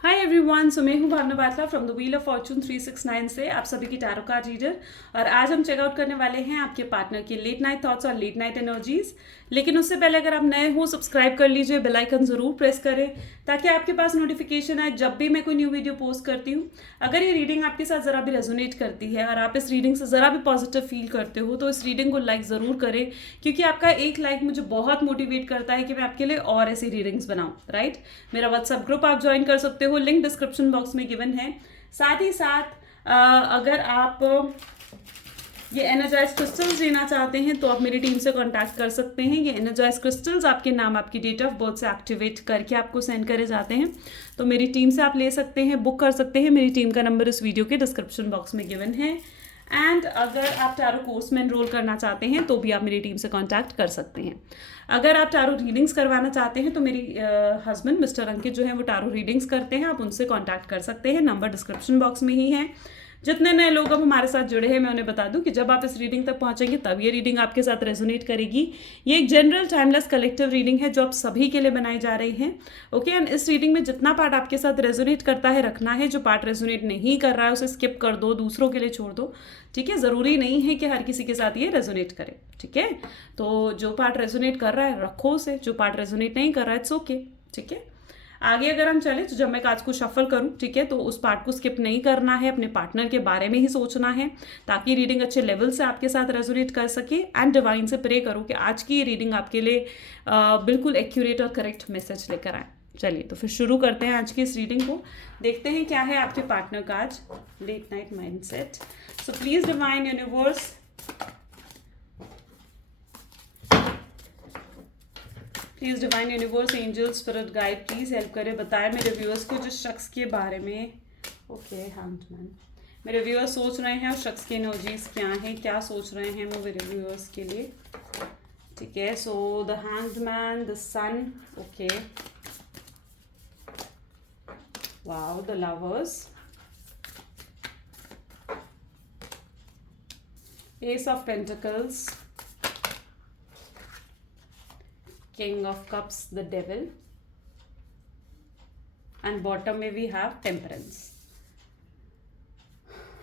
Hi everyone, so मैं हूँ Bhavna Batla from the wheel of fortune 369 से आप सभी की टैरो कार्ड रीडर। और आज हम चेकआउट करने वाले हैं आपके पार्टनर के लेट नाइट थॉट्स और लेट नाइट एनर्जीज। लेकिन उससे पहले अगर आप नए हो सब्सक्राइब कर लीजिए, बेल आइकन ज़रूर प्रेस करें ताकि आपके पास नोटिफिकेशन आए जब भी मैं कोई न्यू वीडियो पोस्ट करती हूँ। अगर ये रीडिंग आपके साथ ज़रा भी रेजोनेट करती है और आप इस रीडिंग से ज़रा भी पॉजिटिव फील करते हो तो इस रीडिंग को लाइक ज़रूर करें, क्योंकि आपका एक लाइक मुझे बहुत मोटिवेट करता है कि मैं आपके लिए और ऐसी रीडिंग्स बनाऊँ। राइट, मेरा व्हाट्सएप ग्रुप आप ज्वाइन कर सकते हो, लिंक डिस्क्रिप्शन बॉक्स में गिवन है। साथ ही साथ अगर आप ये एनर्जाइज क्रिस्टल्स लेना चाहते हैं तो आप मेरी टीम से कांटेक्ट कर सकते हैं। ये एनर्जाइज क्रिस्टल्स आपके नाम, आपकी डेट ऑफ बर्थ से एक्टिवेट करके आपको सेंड करे जाते हैं, तो मेरी टीम से आप ले सकते हैं, बुक कर सकते हैं। मेरी टीम का नंबर इस वीडियो के डिस्क्रिप्शन बॉक्स में गिवन है। एंड अगर आप टैरो कोर्स में एनरोल करना चाहते हैं तो भी आप मेरी टीम से कांटेक्ट कर सकते हैं। अगर आप टैरो रीडिंग्स करवाना चाहते हैं तो मेरी हस्बैंड मिस्टर अंकित जो है वो टैरो रीडिंग्स करते हैं, आप उनसे कांटेक्ट कर सकते हैं। नंबर डिस्क्रिप्शन बॉक्स में ही है। जितने नए लोग अब हमारे साथ जुड़े हैं मैं उन्हें बता दूं कि जब आप इस रीडिंग तक पहुंचेंगे तब ये रीडिंग आपके साथ रेजोनेट करेगी। ये एक जनरल टाइमलेस कलेक्टिव रीडिंग है जो आप सभी के लिए बनाई जा रही है। ओके, एंड इस रीडिंग में जितना पार्ट आपके साथ रेजोनेट करता है रखना है, जो पार्ट रेजोनेट नहीं कर रहा है उसे स्किप कर दो, दूसरों के लिए छोड़ दो। ठीक है, ज़रूरी नहीं है कि हर किसी के साथ ये रेजोनेट करे। ठीक है, तो जो पार्ट रेजोनेट कर रहा है रखो उसे, जो पार्ट रेजोनेट नहीं कर रहा है इट्स ओके। ठीक है, आगे अगर हम चले तो जब मैं काज को शफल करूं, ठीक है, तो उस पार्ट को स्किप नहीं करना है, अपने पार्टनर के बारे में ही सोचना है ताकि रीडिंग अच्छे लेवल से आपके साथ रेजोनेट कर सके। एंड डिवाइन से प्रे करो कि आज की ये रीडिंग आपके लिए बिल्कुल एक्यूरेट और करेक्ट मैसेज लेकर आए। चलिए तो फिर शुरू करते हैं आज की इस रीडिंग को, देखते हैं क्या है आपके पार्टनर का आज late night mindset. So please divine universe, please divine universe, angel, spirit guide, please help करें, बताएं मेरे व्यूअर्स को जिस शख्स के बारे में ओके हैंडमैन मेरे व्यूअर्स सोच रहे हैं, उस शख्स की एनर्जीज क्या है, क्या सोच रहे हैं वो मेरे व्यूअर्स के लिए। ठीक है, so the hangman, the sun, okay, wow, the lovers, ace of pentacles, King of Cups, the Devil, and bottom में we have Temperance.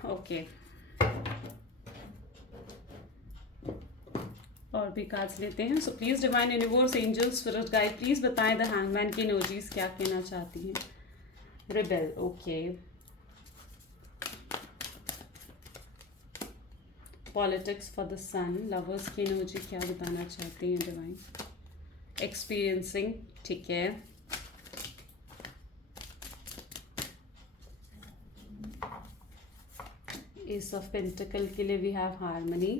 Okay. और भी कार्ड्स लेते हैं। So please divine universe, angels, spirit guide, please बताएं the hangman की energies क्या कहना चाहती हैं। Rebel, okay, politics for the sun, lovers की एनर्जी क्या बताना चाहती हैं डिवाइन। एक्सपीरियंसिंग, ठीक है, एस ऑफ पेंटिकल के लिए we have harmony,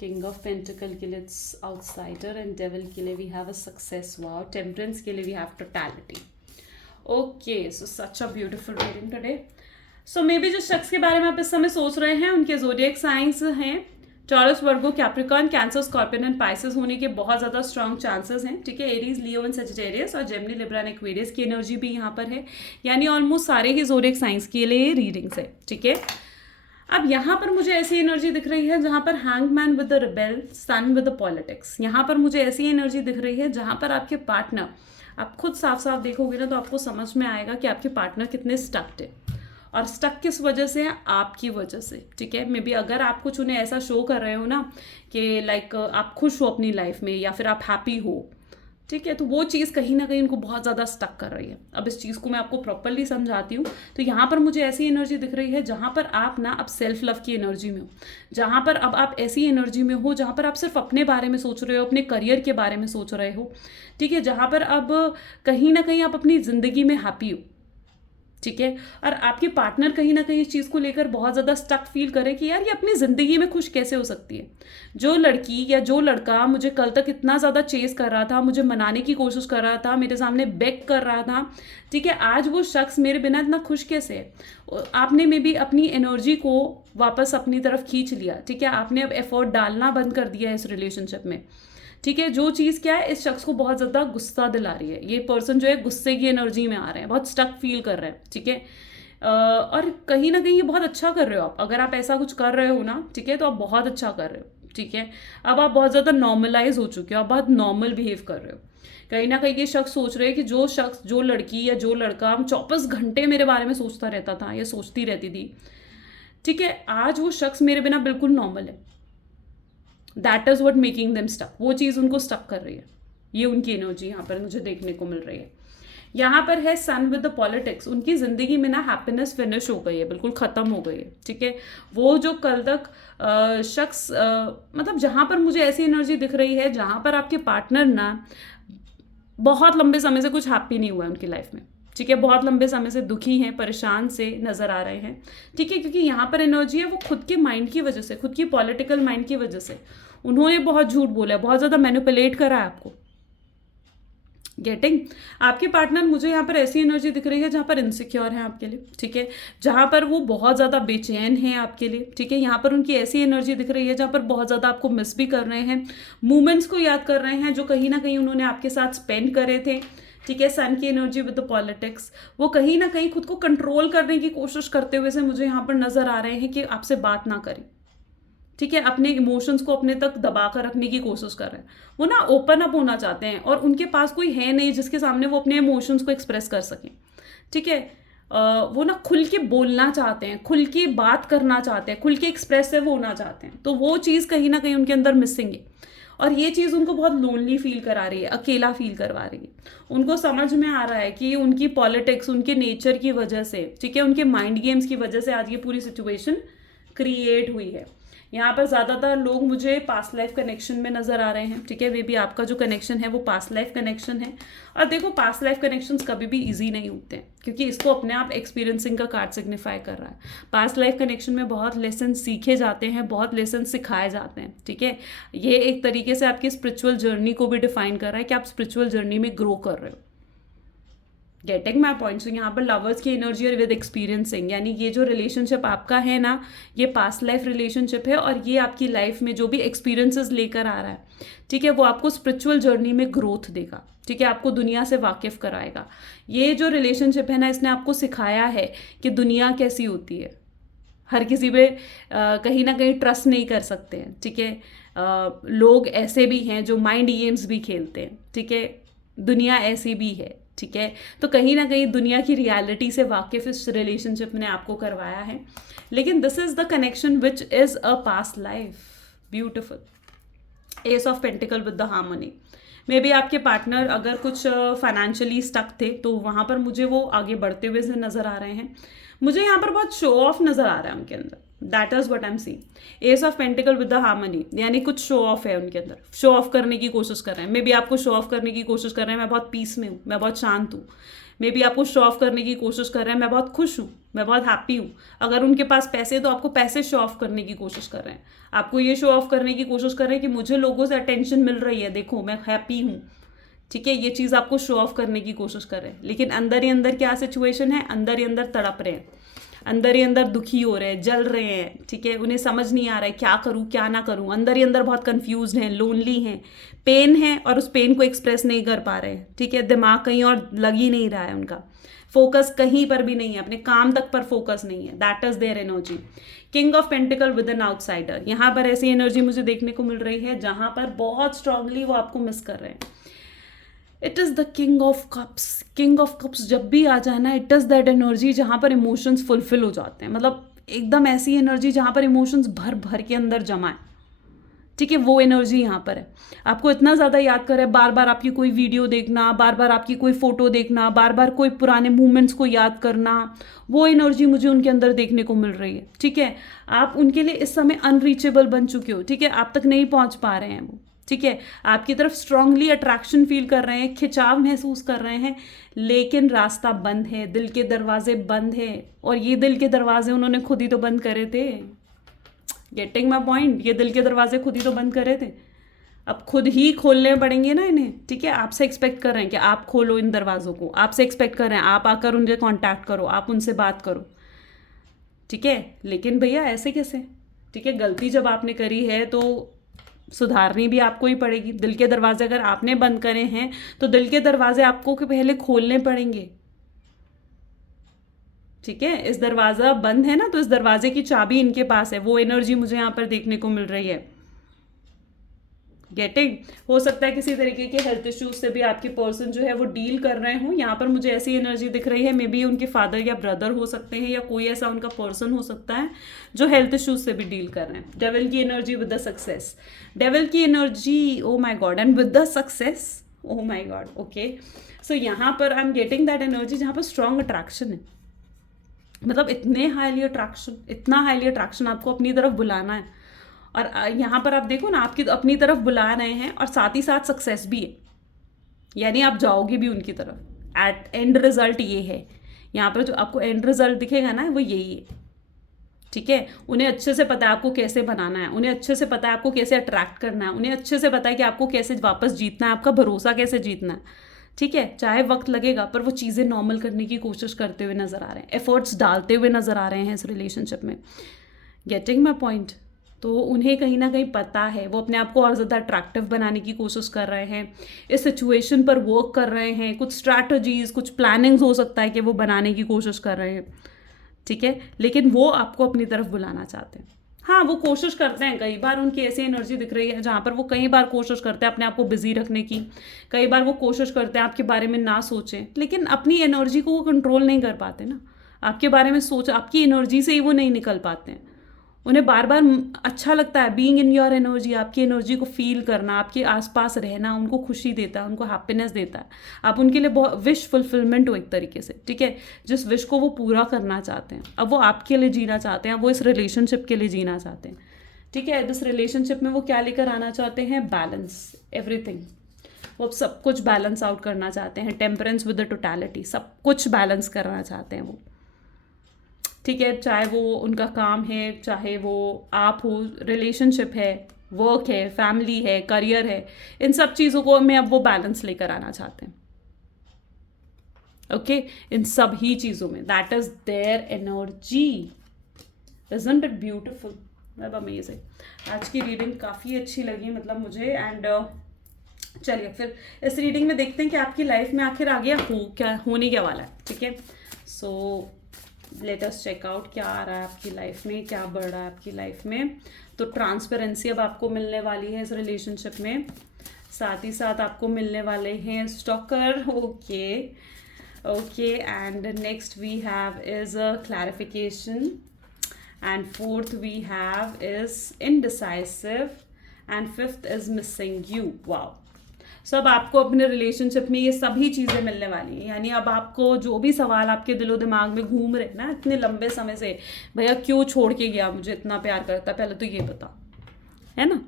king of pentacle के लिए इट्स आउटसाइडर, एंड डेविल के लिए we have a success, wow, temperance के लिए we have totality. Okay, so such a beautiful reading today. So maybe जिस शख्स के बारे में आप इस समय सोच रहे हैं उनके ज़ोडिएक साइंस हैं taurus, Virgo, Capricorn, cancer, scorpion and Pisces होने के बहुत ज़्यादा स्ट्रॉन्ग चांसेस हैं। ठीक है, एरीज, लियो एंड सजिटेरियस और जेमिनी, लिब्रा एंड एक्वेरियस की एनर्जी भी यहाँ पर है, यानी ऑलमोस्ट सारे ही ज़ोडिएक साइंस के लिए रीडिंग्स है। ठीक है, अब यहाँ पर मुझे ऐसी एनर्जी दिख रही है जहाँ पर hangman with the rebel, sun with the politics. यहाँ पर मुझे ऐसी एनर्जी दिख रही है जहाँ पर आपके पार्टनर, आप खुद साफ साफ देखोगे ना तो आपको समझ में आएगा कि आपके पार्टनर कितने स्टक्ड है, और स्टक किस वजह से है, आपकी वजह से। ठीक है, मे बी अगर आप कुछ उन्हें ऐसा शो कर रहे हो ना कि लाइक आप खुश हो अपनी लाइफ में या फिर आप हैप्पी हो, ठीक है, तो वो चीज़ कहीं ना कहीं उनको बहुत ज़्यादा स्टक कर रही है। अब इस चीज़ को मैं आपको प्रॉपरली समझाती हूँ। तो यहाँ पर मुझे ऐसी एनर्जी दिख रही है जहाँ पर आप ना अब सेल्फ लव की एनर्जी में हो, जहाँ पर अब आप ऐसी एनर्जी में हो जहाँ पर आप सिर्फ अपने बारे में सोच रहे हो, अपने करियर के बारे में सोच रहे हो। ठीक है, जहाँ पर अब कहीं ना कहीं आप अपनी ज़िंदगी में हैप्पी हो। ठीक है, और आपके पार्टनर कहीं ना कहीं इस चीज़ को लेकर बहुत ज़्यादा स्टक फील करे कि यार ये अपनी ज़िंदगी में खुश कैसे हो सकती है। जो लड़की या जो लड़का मुझे कल तक इतना ज़्यादा चेस कर रहा था, मुझे मनाने की कोशिश कर रहा था, मेरे सामने बेग कर रहा था, ठीक है, आज वो शख्स मेरे बिना इतना खुश कैसे है। आपने में भी अपनी एनर्जी को वापस अपनी तरफ खींच लिया। ठीक है, आपने अब एफर्ट डालना बंद कर दिया है इस रिलेशनशिप में। ठीक है, जो चीज़ क्या है इस शख्स को बहुत ज़्यादा गुस्सा दिला रही है, ये पर्सन जो है गुस्से की एनर्जी में आ रहे हैं, बहुत स्टक फील कर रहे हैं। ठीक है, और कहीं ना कहीं ये बहुत अच्छा कर रहे हो आप, अगर आप ऐसा कुछ कर रहे हो ना, ठीक है, तो आप बहुत अच्छा कर रहे हो। ठीक है, अब आप बहुत ज़्यादा नॉर्मलाइज हो चुके हो, आप बहुत नॉर्मल बिहेव कर रहे हो। कहीं ना कहीं ये शख्स सोच रहे हैं कि जो शख्स, जो लड़की या जो लड़का हम 24 घंटे मेरे बारे में सोचता रहता था या सोचती रहती थी, ठीक है, आज वो शख्स मेरे बिना बिल्कुल नॉर्मल है। That is what making them stuck, वो चीज़ उनको स्टक कर रही है। ये उनकी एनर्जी यहाँ पर मुझे देखने को मिल रही है। यहाँ पर है सन विद द पॉलिटिक्स, उनकी ज़िंदगी में ना हैप्पीनेस फिनिश हो गई है, बिल्कुल ख़त्म हो गई है। ठीक है, वो जो कल तक शख्स मतलब जहाँ पर मुझे ऐसी एनर्जी दिख रही है जहाँ पर आपके पार्टनर ना बहुत लंबे समय से कुछ हैप्पी नहीं हुआ है उनकी लाइफ में। ठीक है, बहुत लंबे समय से दुखी हैं, परेशान से नज़र आ रहे हैं। ठीक है, क्योंकि यहाँ पर एनर्जी है वो खुद के माइंड की वजह से, खुद की पॉलिटिकल माइंड की वजह से उन्होंने बहुत झूठ बोला है, बहुत ज़्यादा मैनिपुलेट करा है आपको। गेटिंग, आपके पार्टनर मुझे यहाँ पर ऐसी एनर्जी दिख रही है जहाँ पर इनसिक्योर है आपके लिए। ठीक है, जहाँ पर वो बहुत ज़्यादा बेचैन है आपके लिए। ठीक है, यहाँ पर उनकी ऐसी एनर्जी दिख रही है जहाँ पर बहुत ज़्यादा आपको मिस भी कर रहे हैं, मोमेंट्स को याद कर रहे हैं जो कहीं ना कहीं उन्होंने आपके साथ स्पेंड करे थे। ठीक है, सन की एनर्जी विद द पॉलिटिक्स, वो कहीं ना कहीं खुद को कंट्रोल करने की कोशिश करते हुए से मुझे यहाँ पर नज़र आ रहे हैं कि आपसे बात ना करें। ठीक है, अपने इमोशंस को अपने तक दबा कर रखने की कोशिश कर रहे हैं। वो ना ओपन अप होना चाहते हैं और उनके पास कोई है नहीं जिसके सामने वो अपने इमोशंस को एक्सप्रेस कर सकें। ठीक है, वो ना खुल के बोलना चाहते हैं, खुल के बात करना चाहते हैं, खुल के एक्सप्रेसिव होना चाहते हैं। तो वो चीज़ कहीं ना कहीं उनके अंदर मिसिंग है और ये चीज़ उनको बहुत लोनली फील करा रही है, अकेला फील करवा रही है। उनको समझ में आ रहा है कि उनकी पॉलिटिक्स, उनके नेचर की वजह से, ठीक है, उनके माइंड गेम्स की वजह से आज ये पूरी सिचुएशन क्रिएट हुई है। यहाँ पर ज़्यादातर लोग मुझे पास्ट लाइफ कनेक्शन में नज़र आ रहे हैं। ठीक है, वे भी आपका जो कनेक्शन है वो पास्ट लाइफ कनेक्शन है। और देखो, पास्ट लाइफ कनेक्शंस कभी भी इजी नहीं होते हैं क्योंकि इसको अपने आप एक्सपीरियंसिंग का कार्ड सिग्निफाई कर रहा है। पास्ट लाइफ कनेक्शन में बहुत लेसन सीखे जाते हैं, बहुत लेसन सिखाए जाते हैं। ठीक है, ये एक तरीके से आपकी स्पिरिचुअल जर्नी को भी डिफाइन कर रहा है कि आप स्पिरिचुअल जर्नी में ग्रो कर रहे हो। Getting my point. सो यहाँ पर लवर्स की एनर्जी और विद एक्सपीरियंसिंग, यानी ये जो रिलेशनशिप आपका है ना, ये पास्ट लाइफ रिलेशनशिप है और ये आपकी लाइफ में जो भी एक्सपीरियंसेस लेकर आ रहा है, ठीक है, वो आपको स्पिरिचुअल जर्नी में ग्रोथ देगा। ठीक है, आपको दुनिया से वाकिफ कराएगा। ये जो रिलेशनशिप है ना, इसने आपको सिखाया है कि दुनिया कैसी होती है। हर किसी पे कहीं ना कहीं ट्रस्ट नहीं कर सकते हैं। ठीक है, लोग ऐसे भी हैं जो माइंड गेम्स भी खेलते हैं। ठीक है, दुनिया ऐसी भी है। ठीक है, तो कहीं ना कहीं दुनिया की रियलिटी से वाकिफ इस रिलेशनशिप ने आपको करवाया है। लेकिन this is the connection which is a past life. Beautiful. S of pentacle with the harmony. May be आपके पार्टनर अगर कुछ फाइनेंशियली स्टक थे तो वहाँ पर मुझे वो आगे बढ़ते हुए से नज़र आ रहे हैं। मुझे यहाँ पर बहुत शो ऑफ नज़र आ रहा है उनके अंदर। That is what I am seeing. S of pentacle with the harmony, यानी कुछ शो ऑफ है उनके अंदर, शो ऑफ करने की कोशिश कर रहे हैं। मे बी आपको शो ऑफ करने की कोशिश कर रहे हैं मैं बहुत पीस में हूँ, मैं बहुत शांत हूँ। मे बी आपको शो ऑफ करने की कोशिश कर रहे हैं मैं बहुत खुश हूँ, मैं बहुत हैप्पी हूँ। अगर उनके पास पैसे तो आपको पैसे शो ऑफ करने की कोशिश कर रहे हैं। आपको ये शो ऑफ करने की कोशिश कर रहे हैं कि मुझे लोगों से अटेंशन मिल रही है, देखो मैं हैप्पी हूँ। ठीक है, ये चीज़ आपको शो ऑफ करने की कोशिश कर रहे हैं। लेकिन अंदर ही अंदर क्या सिचुएशन है, अंदर ही अंदर तड़प रहे हैं, अंदर ही अंदर दुखी हो रहे हैं, जल रहे हैं। ठीक है, उन्हें समझ नहीं आ रहा है क्या करूँ क्या ना करूँ। अंदर ही अंदर बहुत कंफ्यूज हैं, लोनली हैं, पेन है और उस पेन को एक्सप्रेस नहीं कर पा रहे हैं। ठीक है, दिमाग कहीं और लग ही नहीं रहा है, उनका फोकस कहीं पर भी नहीं है, अपने काम तक पर फोकस नहीं है। That is their energy. King of pentacle with an outsider, यहाँ पर ऐसी एनर्जी मुझे देखने को मिल रही है जहाँ पर बहुत स्ट्रांगली वो आपको मिस कर रहे हैं। It is the king of cups. King of cups जब भी आ जाए ना, इट इज़ दैट एनर्जी जहाँ पर इमोशंस फुलफिल हो जाते हैं। मतलब एकदम ऐसी एनर्जी जहाँ पर इमोशंस भर भर के अंदर जमा है। ठीक है, वो एनर्जी यहाँ पर है। आपको इतना ज़्यादा याद करे, बार बार आपकी कोई वीडियो देखना, बार बार आपकी कोई फ़ोटो देखना, बार बार कोई पुराने मूवमेंट्स को याद करना, वो एनर्जी मुझे उनके अंदर देखने को मिल रही है। ठीक है, आप उनके लिए इस समय अनरीचेबल बन चुके हो। ठीक है, आप तक नहीं पहुँच पा रहे हैं वो। ठीक है, आपकी तरफ स्ट्रांगली अट्रैक्शन फील कर रहे हैं, खिंचाव महसूस कर रहे हैं, लेकिन रास्ता बंद है, दिल के दरवाजे बंद हैं। और ये दिल के दरवाजे उन्होंने खुद ही तो बंद करे थे। Getting my point. ये दिल के दरवाजे खुद ही तो बंद करे थे, अब खुद ही खोलने पड़ेंगे ना इन्हें। ठीक है, आपसे एक्सपेक्ट कर रहे हैं कि आप खोलो इन दरवाज़ों को, आपसे एक्सपेक्ट कर रहे हैं आप आकर उनसे कांटेक्ट करो, आप उनसे बात करो। ठीक है, लेकिन भैया ऐसे कैसे। ठीक है, गलती जब आपने करी है तो सुधारनी भी आपको ही पड़ेगी। दिल के दरवाजे अगर आपने बंद करे हैं तो दिल के दरवाजे आपको के पहले खोलने पड़ेंगे। ठीक है, इस दरवाज़ा बंद है ना, तो इस दरवाजे की चाबी इनके पास है। वो एनर्जी मुझे यहाँ पर देखने को मिल रही है। गेटिंग। हो सकता है किसी तरीके के हेल्थ इश्यूज से भी आपके पर्सन जो है वो डील कर रहे हो। यहाँ पर मुझे ऐसी एनर्जी दिख रही है, मे बी उनके फादर या ब्रदर हो सकते हैं, या कोई ऐसा उनका पर्सन हो सकता है जो हेल्थ इश्यूज से भी डील कर रहे हैं। डेविल की energy with the success, devil की energy, oh my god, and with the success, oh my god, okay. So यहाँ पर I am getting that energy जहाँ पर स्ट्रॉन्ग अट्रैक्शन है, मतलब इतने हाईली अट्रैक्शन, इतना हाईली अट्रैक्शन आपको अपनी तरफ बुलाना है। और यहाँ पर आप देखो ना, आपकी अपनी तरफ बुला रहे हैं और साथ ही साथ सक्सेस भी है, यानी आप जाओगे भी उनकी तरफ। एट एंड रिजल्ट ये है, यहाँ पर जो आपको एंड रिजल्ट दिखेगा ना वो यही है, ठीक है। उन्हें अच्छे से पता है आपको कैसे बनाना है, उन्हें अच्छे से पता है आपको कैसे अट्रैक्ट करना है, उन्हें अच्छे से पता है कि आपको कैसे वापस जीतना है, आपका भरोसा कैसे जीतना है, ठीक है। चाहे वक्त लगेगा पर वो चीज़ें नॉर्मल करने की कोशिश करते हुए नज़र आ रहे हैं, एफर्ट्स डालते हुए नज़र आ रहे हैं इस रिलेशनशिप में। Getting my point. तो उन्हें कहीं ना कहीं पता है, वो अपने आप को और ज़्यादा अट्रैक्टिव बनाने की कोशिश कर रहे हैं, इस सिचुएशन पर वर्क कर रहे हैं, कुछ स्ट्रैटेजीज, कुछ प्लानिंग्स हो सकता है कि वो बनाने की कोशिश कर रहे हैं, ठीक है। लेकिन वो आपको अपनी तरफ बुलाना चाहते हैं। हाँ, वो कोशिश करते हैं, कई बार उनकी ऐसी एनर्जी दिख रही है जहाँ पर वो कई बार कोशिश करते हैं अपने आप को बिजी रखने की, कई बार वो कोशिश करते हैं आपके बारे में ना सोचें, लेकिन अपनी एनर्जी को वो कंट्रोल नहीं कर पाते ना। आपके बारे में सोच, आपकी एनर्जी से ही वो नहीं निकल पाते हैं। उन्हें बार बार अच्छा लगता है बीइंग इन योर एनर्जी, आपकी एनर्जी को फील करना, आपके आसपास रहना उनको खुशी देता है, उनको हैप्पीनेस देता है। आप उनके लिए बहुत विश फुलफिलमेंट हो एक तरीके से, ठीक है। जिस विश को वो पूरा करना चाहते हैं, अब वो आपके लिए जीना चाहते हैं, वो इस रिलेशनशिप के लिए जीना चाहते हैं, ठीक है। इस रिलेशनशिप में वो क्या लेकर आना चाहते हैं? Balance, everything. वो सब कुछ बैलेंस आउट करना चाहते हैं, टेम्परेंस विद द टोटलिटी, सब कुछ बैलेंस करना चाहते हैं वो, ठीक है। चाहे वो उनका काम है, चाहे वो आप हो, रिलेशनशिप है, वर्क है, फैमिली है, करियर है, इन सब चीज़ों को में अब वो बैलेंस लेकर आना चाहते हैं, ओके। इन सब ही चीज़ों में that is their energy. Isn't it beautiful? मतलब अमेजिंग। आज की रीडिंग काफ़ी अच्छी लगी मतलब मुझे। एंड चलिए फिर इस रीडिंग में देखते हैं कि आपकी लाइफ में आखिर आगे होने क्या वाला है, ठीक है। So let us check out क्या आ रहा है आपकी लाइफ में, क्या बढ़ रहा है आपकी लाइफ में। तो ट्रांसपेरेंसी अब आपको मिलने वाली है इस रिलेशनशिप में, साथ ही साथ आपको मिलने वाले हैं stalker, okay okay. And next we have is a clarification, and fourth we have is indecisive, and fifth is missing you. Wow. सब आपको अपने रिलेशनशिप में ये सभी चीज़ें मिलने वाली हैं, यानी अब आपको जो भी सवाल आपके दिलो दिमाग में घूम रहे ना इतने लंबे समय से, भैया क्यों छोड़ के गया, मुझे इतना प्यार करता, पहले तो ये बता, है ना।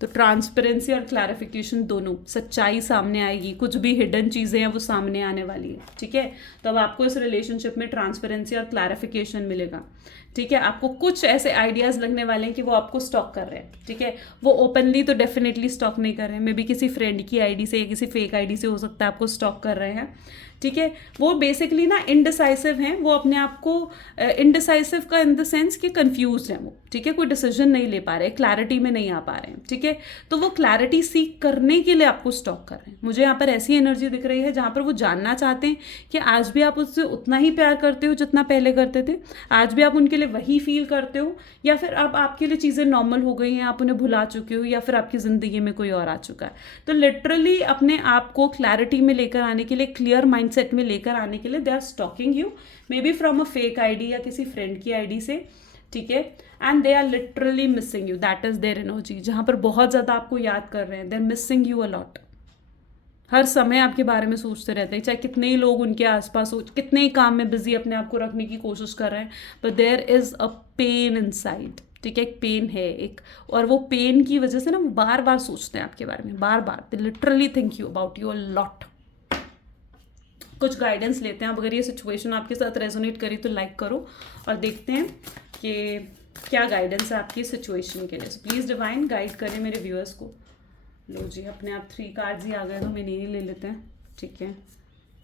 तो ट्रांसपेरेंसी और क्लैरिफिकेशन दोनों, सच्चाई सामने आएगी, कुछ भी हिडन चीज़ें हैं वो सामने आने वाली है, ठीक है। तो अब आपको इस रिलेशनशिप में ट्रांसपेरेंसी और क्लैरिफिकेशन मिलेगा, ठीक है। आपको कुछ ऐसे आइडियाज़ लगने वाले हैं कि वो आपको स्टॉक कर रहे हैं, ठीक है। वो ओपनली तो डेफिनेटली स्टॉक नहीं कर रहे हैं, मे बी किसी फ्रेंड की आईडी से या किसी फेक आईडी से हो सकता है आपको स्टॉक कर रहे हैं, ठीक है। वो बेसिकली ना इनडिसाइसिव हैं, वो अपने आप को इनडिसाइसिव का इन द सेंस कि कंफ्यूज हैं वो, ठीक है। कोई डिसीजन नहीं ले पा रहे, क्लैरिटी में नहीं आ पा रहे हैं, ठीक है। तो वो क्लैरिटी सीख करने के लिए आपको स्टॉक कर रहे हैं। मुझे यहाँ पर ऐसी एनर्जी दिख रही है जहाँ पर वो जानना चाहते हैं कि आज भी आप उससे उतना ही प्यार करते हो जितना पहले करते थे, आज भी आप उनके लिए वही फील करते हो, या फिर अब आपके लिए चीज़ें नॉर्मल हो गई हैं, आप उन्हें भुला चुके हो, या फिर आपकी ज़िंदगी में कोई और आ चुका है। तो लिटरली अपने आप को क्लैरिटी में लेकर आने के लिए, क्लियर माइंडसेट में लेकर आने के लिए they are stalking you, maybe from a fake ID या किसी फ्रेंड की आईडी से, ठीक है। And they are literally missing you, that is their energy, जहाँ पर बहुत ज़्यादा आपको याद कर रहे हैं, they are missing you a lot. हर समय आपके बारे में सोचते रहते हैं, चाहे कितने ही लोग उनके आसपास हो, कितने ही काम में बिजी अपने आप को रखने की कोशिश कर रहे हैं, but there is a pain inside, ठीक है। एक पेन है एक, और वो पेन की वजह से ना वो बार बार सोचते हैं आपके बारे में, बार बार they literally think you about you a lot. कुछ गाइडेंस लेते हैं अब, अगर ये सिचुएशन आपके साथ रेजोनेट करी तो लाइक करो, और देखते हैं कि क्या गाइडेंस है आपकी सिचुएशन के लिए। सो प्लीज़ डिवाइन गाइड करें मेरे व्यूअर्स को। लो जी, अपने आप 3 कार्ड्स ही आ गए, तो हम इन्हें ही ले लेते हैं, ठीक है।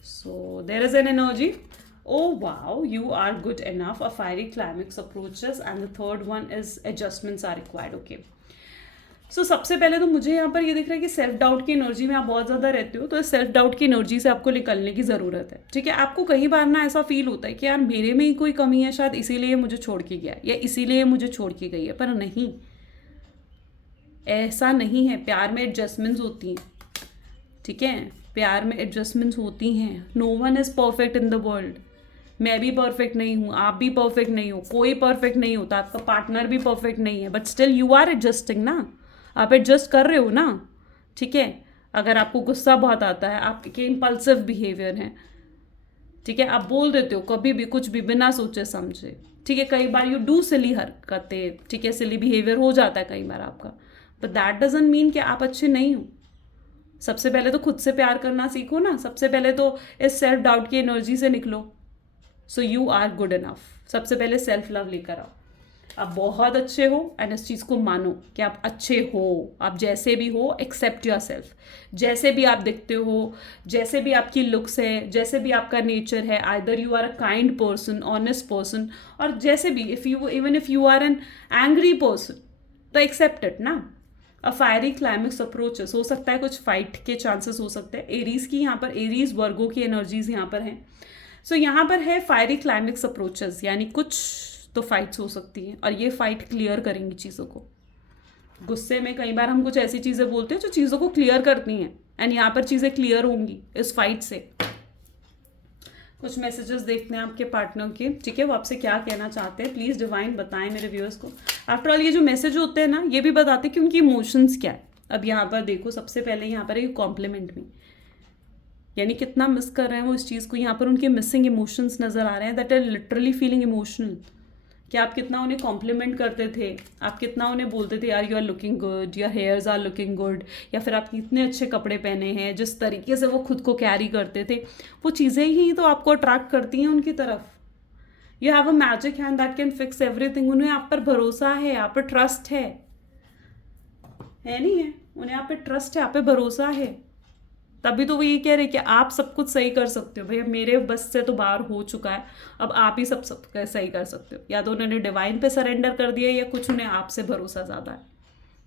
So there is an energy, oh wow, you are good enough, a fiery climax approaches, and the third one is adjustments are required, okay. सो सबसे पहले तो मुझे यहाँ पर ये दिख रहा है कि सेल्फ डाउट की एनर्जी में आप बहुत ज़्यादा रहते हो, तो इस सेल्फ डाउट की एनर्जी से आपको निकलने की ज़रूरत है, ठीक है। आपको कई बार ना ऐसा फील होता है कि यार मेरे में ही कोई कमी है, शायद इसीलिए मुझे छोड़ के गया या इसीलिए मुझे छोड़ के गई है, पर नहीं, ऐसा नहीं है, प्यार में एडजस्टमेंट्स होती हैं, ठीक है, प्यार में एडजस्टमेंट्स होती हैं। No one is perfect in the world. मैं भी परफेक्ट नहीं हूँ, आप भी परफेक्ट नहीं हो, कोई परफेक्ट नहीं होता, आपका पार्टनर भी परफेक्ट नहीं है, but still you are adjusting ना, आप एडजस्ट कर रहे हो ना, ठीक है। अगर आपको गुस्सा बहुत आता है, आपके इम्पल्सिव बिहेवियर हैं, ठीक है, आप बोल देते हो कभी भी कुछ भी बिना सोचे समझे, ठीक है, कई बार यू डू सिली हरकतें, ठीक है, सिली बिहेवियर हो जाता है कई बार आपका, बट दैट डजंट मीन कि आप अच्छे नहीं हो। सबसे पहले तो खुद से प्यार करना सीखो ना, सबसे पहले तो इस सेल्फ डाउट की एनर्जी से निकलो, so you are good enough. सबसे पहले सेल्फ लव लेकर आओ, आप बहुत अच्छे हो, एंड इस चीज़ को मानो कि आप अच्छे हो, आप जैसे भी हो, एक्सेप्ट योर सेल्फ, जैसे भी आप दिखते हो, जैसे भी आपकी लुक्स है, जैसे भी आपका नेचर है, either you are a kind person, honest person, और जैसे भी even if you are an angry person, तो एक्सेप्ट इट ना। अ फायरी क्लाइमेक्स अप्रोचेस, हो सकता है कुछ फाइट के चांसेस हो सकते हैं, एरीज की यहाँ पर, एरीज वर्गो की एनर्जीज यहाँ पर हैं। सो यहाँ पर है फायरी क्लाइमेक्स अप्रोचेस, यानी कुछ तो फाइट्स हो सकती हैं, और ये फाइट क्लियर करेंगी चीज़ों को। गुस्से में कई बार हम कुछ ऐसी चीज़ें बोलते हैं जो चीज़ों को क्लियर करती हैं, एंड यहाँ पर चीज़ें क्लियर होंगी इस फाइट से। कुछ मैसेजेस देखते हैं आपके पार्टनर के, ठीक है, वो आपसे क्या कहना चाहते हैं, प्लीज़ डिवाइन बताएं मेरे व्यूअर्स को। आफ्टर ऑल ये जो मैसेज होते हैं ना, ये भी बताते हैं कि उनकी इमोशंस क्या है। अब यहाँ पर देखो, सबसे पहले यहाँ पर एक कॉम्प्लीमेंट में, यानी कितना मिस कर रहे हैं वो इस चीज़ को, यहाँ पर उनके मिसिंग इमोशंस नज़र आ रहे हैं, that are literally feeling emotional, कि आप कितना उन्हें कॉम्प्लीमेंट करते थे, आप कितना उन्हें बोलते थे यार you are looking good, your hairs are looking good, या फिर आप कितने अच्छे कपड़े पहने हैं, जिस तरीके से वो खुद को कैरी करते थे, वो चीज़ें ही तो आपको अट्रैक्ट करती हैं उनकी तरफ। You have a magic hand that can fix everything. उन्हें आप पर भरोसा है, आप पर ट्रस्ट है नहीं है, उन्हें आप पे ट्रस्ट है, आप पे भरोसा है, तभी तो वो ये कह रहे कि आप सब कुछ सही कर सकते हो। भैया मेरे बस से तो बाहर हो चुका है, अब आप ही सब सही कर सकते हो। या तो उन्होंने डिवाइन पे सरेंडर कर दिया, या कुछ उन्हें आपसे भरोसा ज़्यादा है,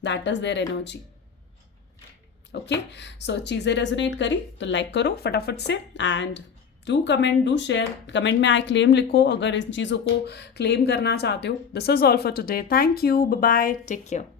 that is their energy. Okay, so चीज़ें रेजोनेट करी तो लाइक करो फटाफट से, and do comment, do share. Comment में आई क्लेम लिखो अगर इन चीज़ों को क्लेम करना चाहते हो। This is all for today, thank you, bye bye, take care.